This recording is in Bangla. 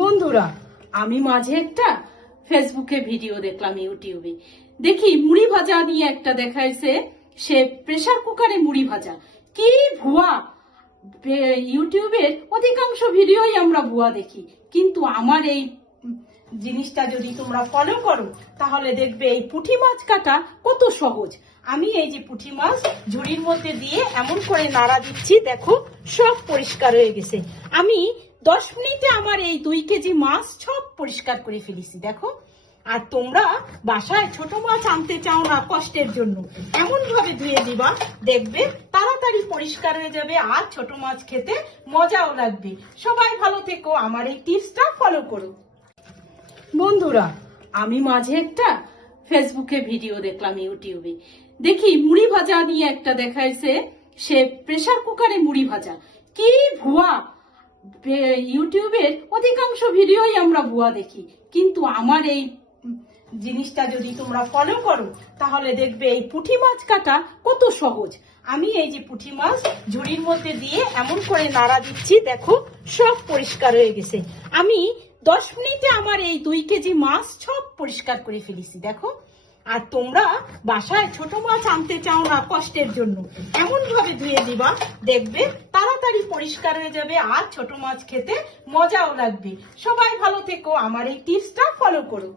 বন্ধুরা, আমি মাঝে একটা ফেসবুকে ভিডিও দেখলাম ইউটিউবে। দেখি মুড়ি ভাজা নিয়ে একটা দেখাইছে, সে প্রেসার কুকারে মুড়ি ভাজা। কি ভুয়া? ইউটিউবের অধিকাংশ ভিডিওই আমরা ভুয়া দেখি। কিন্তু আমার এই জিনিসটা যদি তোমরা ফলো করো, তাহলে দেখবে এই পুঁটি মাছ কাটা কত সহজ। আমি এই যে পুঁটি মাছ ঝুড়ির মধ্যে দিয়ে এমন করে নাড়া দিচ্ছি, দেখো সব পরিষ্কার হয়ে গেছে। আমি দশ মিনিটে আমার এই দুই কেজি মাছ সব পরিষ্কার করে ফেলেছি, দেখো। আর তোমরা বাসায় ছোট মাছ আনতে চাও না কষ্টের জন্য এমন ভাবে ধুয়ে দিবা, দেখবে তাড়াতাড়ি পরিষ্কার হয়ে যাবে আর ছোট মাছ খেতে মজাও লাগবে। সবাই ভালো থেকো, আমার এই টিপসটা ফলো করো। বন্ধুরা, আমি মাঝে একটা ফেসবুকে ভিডিও দেখলাম ইউটিউবে। দেখি মুড়ি ভাজা নিয়ে একটা দেখাইছে, সে প্রেসার কুকারে মুড়ি ভাজা। কি ভুয়া! ইউটিউবের অধিকাংশ ভিডিওই আমরা ভুয়া দেখি। কিন্তু আমার এই জিনিসটা যদি তোমরা ফলো করো, তাহলে দেখবে এই পুঁটি মাছ কাটা কত সহজ। আমি এই যে পুঁটি মাছ ঝুড়ির মধ্যে দিয়ে এমন করে নাড়া দিচ্ছি, দেখো সব পরিষ্কার হয়ে গেছে। আমি দশ মিনিটে আমার এই দুই কেজি মাছ সব পরিষ্কার করে ফেলেছি, দেখো। আর তোমরা বাসায় ছোট মাছ আনতে চাও না কষ্টের জন্য এমন ভাবে ধুয়ে দিবা, দেখবে তাড়াতাড়ি পরিষ্কার হয়ে যাবে, আর ছোট মাছ খেতে মজাও লাগবে। সবাই ভালো থেকো, আমার এই টিপসটা ফলো করো।